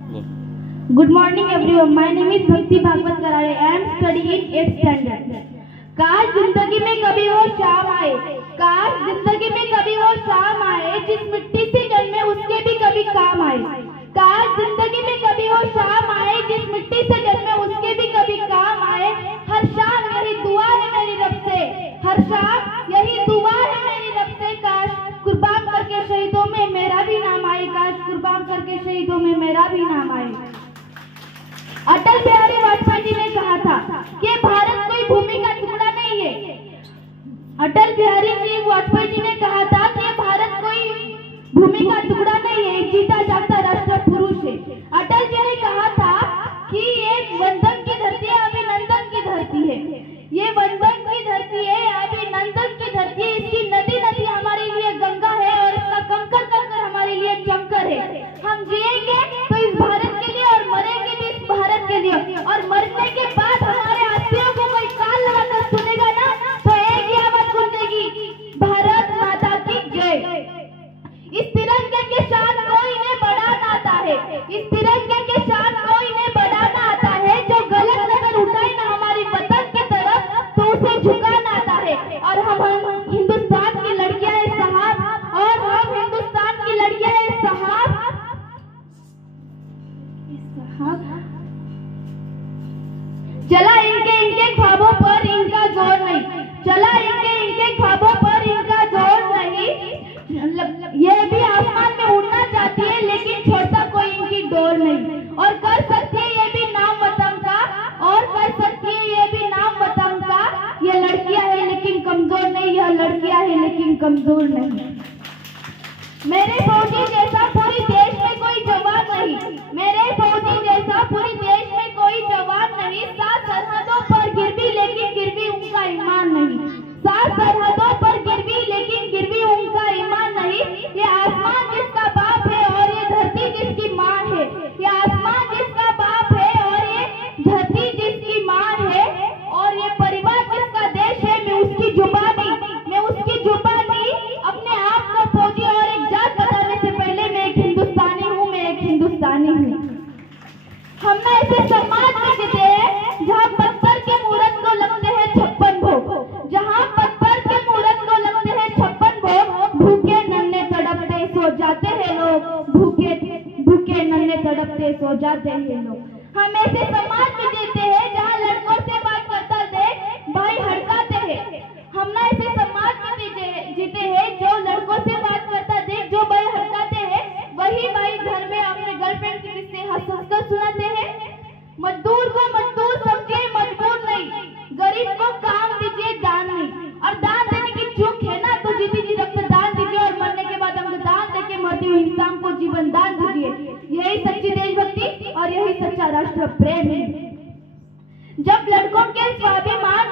Good morning everyone. My name is Bhakti Bhagwat Karare. I am studying in 8th standard. काश जिंदगी में कभी वो शाम आए, काश जिंदगी में कभी वो शाम आए जिस मिट्टी से जन्मे उसके भी कभी काम आए। काश जिंदगी में कभी वो शाम आए जिस मिट्टी से जन्मे उसके भी कभी काम आए। हर शाम यही दुआ है मेरी रब से, हर शाम यही दुआ है मेरी रब से। काश कुर्बान करके शहीदों में मेरा भी नाम आए, काश कुर्बान करके शहीदों में मेरा भी नाम आए। अटल बिहारी वाजपेयी जी ने कहा था कि भारत कोई भूमि का टुकड़ा नहीं है। अटल बिहारी जी वाजपेयी जी ने कहा था कि भारत कोई भूमि का टुकड़ा नहीं है, एक जीता जागता राष्ट्र पुरुष है। अटल जी ने कहा था कि ये वंदन की धरती है, अभिनंदन की धरती है। ये वंदन की धरती है, अभिनंदन की धरती है। इसकी नदी नदी हमारे लिए गंगा है और इसका कंकर कंकर हमारे लिए चंकर है। हम जिएंगे तो इस भारत के लिए और मरेंगे भी इस भारत के लिए। और मरने के बाद हमारे अस्थियों को कोई कान लगाकर सुनेगा ना तो एक ही आवाज गूंजेगी, भारत माता की जय। इस तिरंगे के शान को इन्हें बढ़ाना आता है, इस तिरंगे के शान को इन्हें बढ़ाना आता है। जो गलत नजर उठाए ना हमारी वतन की तरफ तो उसे झुकाना आता है। और हम हिंदुस्तान की लड़कियां हैं साहब, और हम हिंदुस्तान की लड़कियां हैं साहब। चला इनके ख्वाबों पर इनका जोर नहीं, चला इनके ख्वाबों पर इनका जोर नहीं। ये भी आसमान में उड़ना चाहती है लेकिन छोड़ता कोई इनकी डोर नहीं। और कर सकती है ये भी नाम वतन का, और कर सकती है ये भी नाम वतन का। ये लड़कियां है लेकिन कमजोर नहीं, यह लड़कियां है लेकिन कमजोर नहीं। मेरे फौजी जैसा पूरी देश में कोई जवान नहीं, मेरे फौजी जैसा पूरी देश में कोई जवान नहीं। सात सरहदों पर गिर भी लेकिन गिर भी उनका ईमान नहीं, सात सरहदों पर गिर भी लेकिन गिर भी उनका ईमान नहीं। ये आसमान जिसका बाप है और ये धरती जिसकी माँ है, ये आसमान जिसका बाप है और ये धरती जिसकी माँ है, और ये परिवार जिसका देश है। मैं उसकी जुबानी अपने आप को फौजी और एक जात बताने से पहले मैं एक हिंदुस्तानी हूँ, मैं एक हिंदुस्तानी हूँ। हम ना ऐसे समाज में जीते हैं जहाँ पत्थर के मूरत को लगते हैं 56 भोग, जहाँ पत्थर के मूरत को लगते हैं 56 भोग। भूखे नन्हे तड़पते सो जाते हैं लोग, भूखे नन्हे तड़पते सो जाते हैं लोग। हम ऐसे समाज में जीते हैं जहाँ लड़कों से बात करता देख भाई हड़काते हैं। हम ना ऐसे समाज में जीते हैं जो लड़कों से बात करता देख जो भाई हड़काते हैं, वही भाई घर में अपने गर्लफ्रेंड के किस्से हंसकर सुनाते हैं। मजदूर को मजदूर समझिए, मजबूर नहीं। गरीब को काम दीजिए, दान नहीं। और दान देने की चूक है ना तो जीती जी रक्तदान दीजिए, और मरने के बाद अंगदान देके मरती हुई इंसान को जीवन दान दीजिए। यही सच्ची देशभक्ति और यही सच्चा राष्ट्र प्रेम है। जब लड़कों के स्वाभिमान